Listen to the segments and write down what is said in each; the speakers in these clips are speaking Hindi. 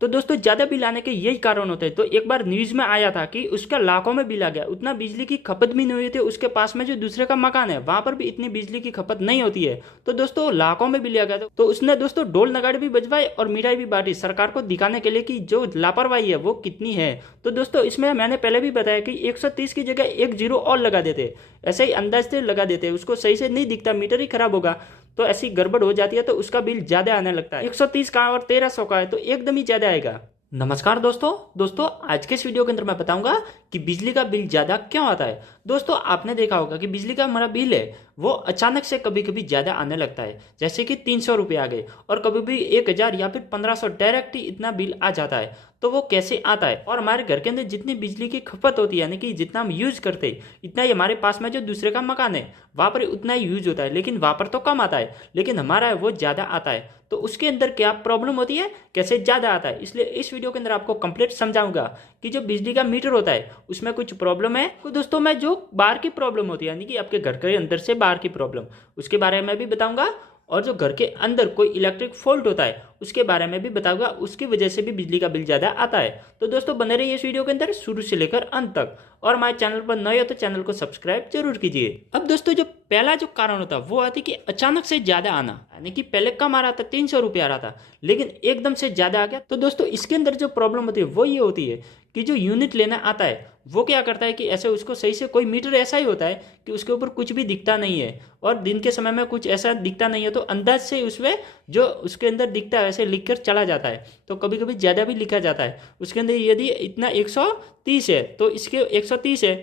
तो दोस्तों ज़्यादा बिल आने के यही कारण होते हैं। तो एक बार न्यूज़ में आया था कि उसका लाखों में बिल आ गया, उतना बिजली की खपत भी नहीं हुई थी। उसके पास में जो दूसरे का मकान है वहाँ पर भी इतनी बिजली की खपत नहीं होती है, तो दोस्तों लाखों में बिल आ गया। तो उसने दोस्तों ढोल नगाड़े भी बजवाए और मिठाई भी बांटी सरकार को दिखाने के लिए कि जो लापरवाही है वो कितनी है। तो दोस्तों इसमें मैंने पहले भी बताया कि 130 की जगह एक जीरो और लगा देते, ऐसे ही अंदाज से लगा देते, उसको सही से नहीं दिखता, मीटर ही खराब होगा तो ऐसी गड़बड़ हो जाती है, तो उसका बिल ज्यादा आने लगता है। 130 का और 1300 का है तो एकदम ही ज्यादा आएगा। नमस्कार दोस्तों आज के इस वीडियो के अंदर मैं बताऊंगा कि बिजली का बिल ज्यादा क्यों आता है। दोस्तों आपने देखा होगा कि बिजली का हमारा बिल है वो अचानक से कभी कभी ज्यादा आने लगता है, जैसे कि 300 रुपये आ गए और कभी भी 1000 या फिर 1500 डायरेक्ट ही इतना बिल आ जाता है। तो वो कैसे आता है, और हमारे घर के अंदर जितनी बिजली की खपत होती है यानी कि जितना हम यूज करते हैं इतना ही हमारे पास में जो दूसरे का मकान है वहां पर उतना ही यूज होता है, लेकिन वहां पर तो कम आता है, लेकिन हमारा है वो ज्यादा आता है। तो उसके अंदर क्या प्रॉब्लम होती है, कैसे ज्यादा आता है, इसलिए इस वीडियो के अंदर आपको कंप्लीट समझाऊंगा कि जो बिजली का मीटर होता है उसमें कुछ प्रॉब्लम है। तो दोस्तों मैं जो बाहर की प्रॉब्लम होती है यानी कि आपके घर के अंदर से बाहर की प्रॉब्लम उसके बारे में भी बताऊंगा, और जो घर के अंदर कोई इलेक्ट्रिक फॉल्ट होता है उसके बारे में भी बताऊंगा, उसकी वजह से भी बिजली का बिल ज्यादा आता है। तो दोस्तों बने रहिए इस वीडियो के अंदर शुरू से लेकर अंत तक, और हमारे चैनल पर नए हो तो चैनल को सब्सक्राइब जरूर कीजिए। अब दोस्तों जो पहला जो कारण होता है वो आती कि अचानक से ज्यादा आना, यानी कि पहले कम आ रहा था 300 रुपये आ रहा था लेकिन एकदम से ज्यादा आ गया। तो दोस्तों इसके अंदर जो प्रॉब्लम होती है वो ये होती है कि जो यूनिट लेना आता है वो क्या करता है कि ऐसे उसको सही से, कोई मीटर ऐसा ही होता है कि उसके ऊपर कुछ भी दिखता नहीं है और दिन के समय में कुछ ऐसा दिखता नहीं है, तो अंदाज से उसमें जो उसके अंदर दिखता है वैसे लिख कर चला जाता है। तो कभी कभी ज़्यादा भी लिखा जाता है उसके अंदर, यदि इतना 130 है तो इसके 130 है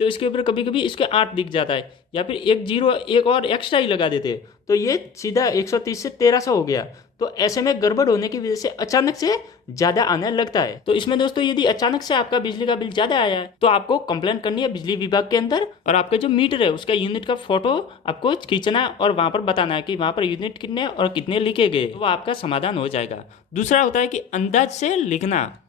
तो इसके ऊपर कभी कभी इसके 8 दिख जाता है, या फिर एक जीरो एक और एक्स्ट्रा ही लगा देते हैं तो ये सीधा 130 से 1300 हो गया। तो ऐसे में गड़बड़ होने की वजह से अचानक से ज्यादा आने लगता है। तो इसमें दोस्तों यदि अचानक से आपका बिजली का बिल ज्यादा आया है तो आपको कंप्लेंट करनी है बिजली विभाग के अंदर, और आपका जो मीटर है उसका यूनिट का फोटो आपको खींचना है और वहां पर बताना है कि वहां पर यूनिट कितने और कितने लिखे गए, तो वो आपका समाधान हो जाएगा। दूसरा होता है कि अंदाज से लिखना।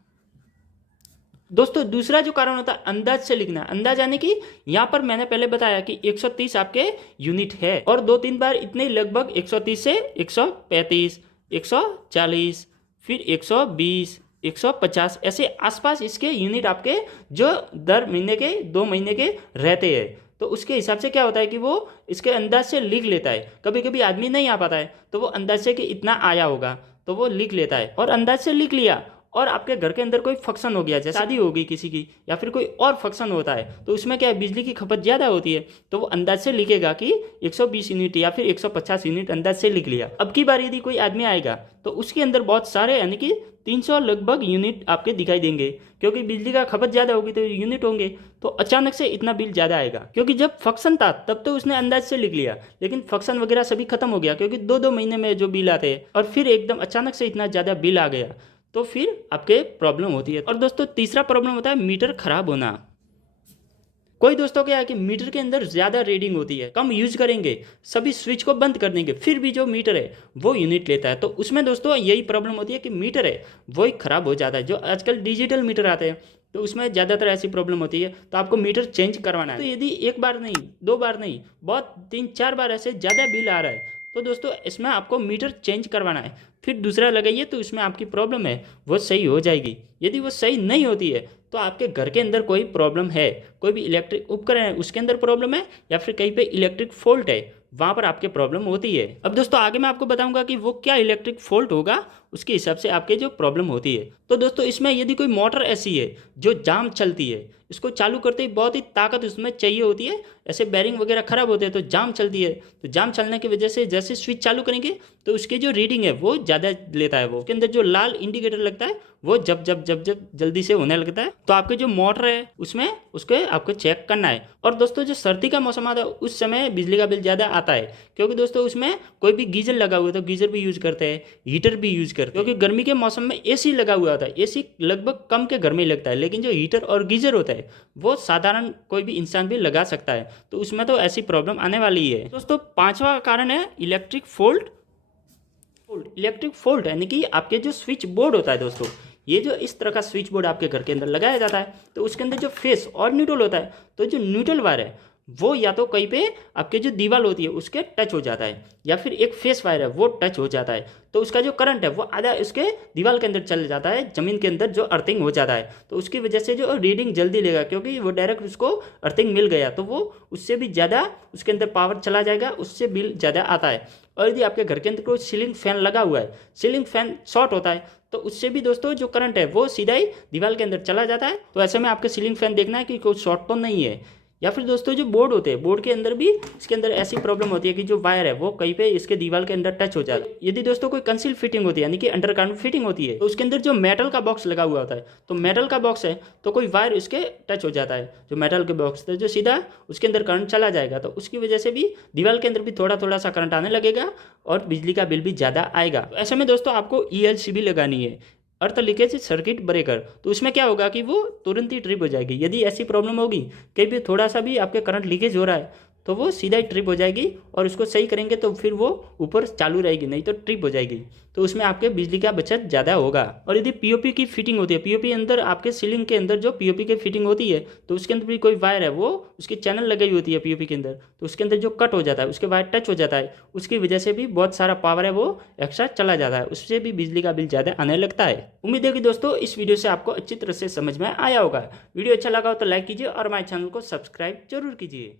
दोस्तों दूसरा जो कारण होता है अंदाज से लिखना, अंदाज यानी कि यहाँ पर मैंने पहले बताया कि 130 आपके यूनिट है और 2-3 बार इतने लगभग 130 से 135, 140, फिर 120, 150 ऐसे आसपास इसके यूनिट आपके जो दर महीने के 2 महीने के रहते हैं। तो उसके हिसाब से क्या होता है कि वो इसके अंदाज से लिख लेता है। कभी कभी आदमी नहीं आ पाता है तो वो अंदाज से कि इतना आया होगा तो वो लिख लेता है, और अंदाज से लिख लिया और आपके घर के अंदर कोई फंक्शन हो गया, जैसे शादी हो गई किसी की या फिर कोई और फंक्शन होता है, तो उसमें क्या है बिजली की खपत ज़्यादा होती है तो वो अंदाज से लिखेगा कि 120 यूनिट या फिर 150 यूनिट अंदाज से लिख लिया। अब की बार यदि कोई आदमी आएगा तो उसके अंदर बहुत सारे यानी कि 300 लगभग यूनिट आपके दिखाई देंगे, क्योंकि बिजली का खपत ज़्यादा होगी तो यूनिट होंगे, तो अचानक से इतना बिल ज़्यादा आएगा। क्योंकि जब फंक्शन था तब तो उसने अंदाज से लिख लिया, लेकिन फंक्शन वगैरह सभी खत्म हो गया क्योंकि 2-2 महीने में जो बिल आते हैं, और फिर एकदम अचानक से इतना ज़्यादा बिल आ गया तो फिर आपके प्रॉब्लम होती है। और दोस्तों तीसरा प्रॉब्लम होता है मीटर खराब होना। कोई दोस्तों क्या है कि मीटर के अंदर ज्यादा रीडिंग होती है, कम यूज करेंगे, सभी स्विच को बंद कर देंगे, फिर भी जो मीटर है वो यूनिट लेता है। तो उसमें दोस्तों यही प्रॉब्लम होती है कि मीटर है वो ही खराब हो जाता है। जो आजकल डिजिटल मीटर आते हैं तो उसमें ज़्यादातर ऐसी प्रॉब्लम होती है, तो आपको मीटर चेंज करवाना है। तो यदि एक बार नहीं, 2 बार नहीं, बहुत 3-4 बार ऐसे ज़्यादा बिल आ रहा है तो दोस्तों इसमें आपको मीटर चेंज करवाना है, फिर दूसरा लगाइए तो इसमें आपकी प्रॉब्लम है वो सही हो जाएगी। यदि वो सही नहीं होती है तो आपके घर के अंदर कोई प्रॉब्लम है, कोई भी इलेक्ट्रिक उपकरण है उसके अंदर प्रॉब्लम है, या फिर कहीं पे इलेक्ट्रिक फॉल्ट है वहां पर आपके प्रॉब्लम होती है। अब दोस्तों आगे मैं आपको बताऊंगा कि वो क्या इलेक्ट्रिक फॉल्ट होगा, उसके हिसाब से आपके जो प्रॉब्लम होती है। तो दोस्तों इसमें यदि कोई मोटर ऐसी है जो जाम चलती है, इसको चालू करते ही बहुत ही ताकत उसमें चाहिए होती है, ऐसे बैरिंग वगैरह खराब होते हैं तो जाम चलती है, तो जाम चलने की वजह से जैसे स्विच चालू करेंगे तो उसकी जो रीडिंग है वो ज़्यादा लेता है, वो उसके अंदर जो लाल इंडिकेटर लगता है वो जब जब जब जब जल्दी से होने लगता है, तो आपके जो मोटर है उसमें उसको आपको चेक करना है। और दोस्तों जो सर्दी का मौसम आता है उस समय बिजली का बिल ज़्यादा आता है, क्योंकि दोस्तों उसमें कोई भी गीजर लगा हुआ है तो गीजर भी यूज करते हैं, हीटर भी यूज करते हैं, क्योंकि गर्मी के मौसम में एसी लगा हुआ होता है, एसी लगभग कम के घर में ही लगता है, लेकिन जो हीटर और गीजर होता है वो साधारण कोई भी इंसान भी लगा सकता है, तो उसमें तो ऐसी प्रॉब्लम आने वाली है। दोस्तों 5वां कारण है इलेक्ट्रिक फॉल्ट। इलेक्ट्रिक फॉल्ट यानी कि आपके जो स्विच बोर्ड होता है दोस्तों, ये जो इस तरह का स्विच बोर्ड आपके घर के अंदर लगाया जाता है तो उसके अंदर जो फेस और न्यूट्रल होता है, तो जो न्यूट्रल वायर है वो या तो कहीं पे आपके जो दीवार होती है उसके टच हो जाता है, या फिर एक फेस वायर है वो टच हो जाता है, तो उसका जो करंट है वो आधा उसके दीवार के अंदर चल जाता है, ज़मीन के अंदर जो अर्थिंग हो जाता है, तो उसकी वजह से जो रीडिंग जल्दी लेगा, क्योंकि वो डायरेक्ट उसको अर्थिंग मिल गया, तो वो उससे भी ज़्यादा उसके अंदर पावर चला जाएगा, उससे बिल ज़्यादा आता है। और यदि आपके घर के अंदर कोई सीलिंग फैन लगा हुआ है, सीलिंग फैन शॉर्ट होता है, तो उससे भी दोस्तों जो करंट है वो सीधा ही दीवार के अंदर चला जाता है। तो ऐसे में आपके सीलिंग फैन देखना है कि कोई शॉर्ट तो नहीं है। या फिर दोस्तों जो बोर्ड होते हैं, बोर्ड के अंदर भी इसके अंदर ऐसी प्रॉब्लम होती है कि जो वायर है वो कहीं पे इसके दीवार के अंदर टच हो जाता है। यदि दोस्तों कोई कंसील फिटिंग होती है, यानी कि अंडरग्राउंड फिटिंग होती है, तो उसके अंदर जो मेटल का बॉक्स लगा हुआ होता है, तो मेटल का बॉक्स है तो कोई वायर इसके टच हो जाता है, जो मेटल के बॉक्स है, जो सीधा उसके अंदर करंट चला जाएगा, तो उसकी वजह से भी दीवार के अंदर भी थोड़ा थोड़ा सा करंट आने लगेगा और बिजली का बिल भी ज़्यादा आएगा। ऐसे में दोस्तों आपको ELC भी लगानी है, अर्थ लीकेज सर्किट ब्रेकर। तो उसमें क्या होगा कि वो तुरंत ही ट्रिप हो जाएगी। यदि ऐसी प्रॉब्लम होगी कहीं भी थोड़ा सा भी आपके करंट लीकेज हो रहा है, तो वो सीधा ही ट्रिप हो जाएगी, और उसको सही करेंगे तो फिर वो ऊपर चालू रहेगी, नहीं तो ट्रिप हो जाएगी। तो उसमें आपके बिजली का बचत ज़्यादा होगा। और यदि POP की फिटिंग होती है, POP अंदर आपके सीलिंग के अंदर जो POP की फिटिंग होती है, तो उसके अंदर भी कोई वायर है वो उसकी चैनल लगी होती है POP के अंदर, तो उसके अंदर जो कट हो जाता है, उसके वायर टच हो जाता है, उसकी वजह से भी बहुत सारा पावर है वो एक्स्ट्रा चला जाता है, उससे भी बिजली का बिल ज़्यादा आने लगता है। उम्मीद है कि दोस्तों इस वीडियो से आपको अच्छी तरह से समझ में आया होगा। वीडियो अच्छा लगा हो तो लाइक कीजिए और हमारे चैनल को सब्सक्राइब जरूर कीजिए।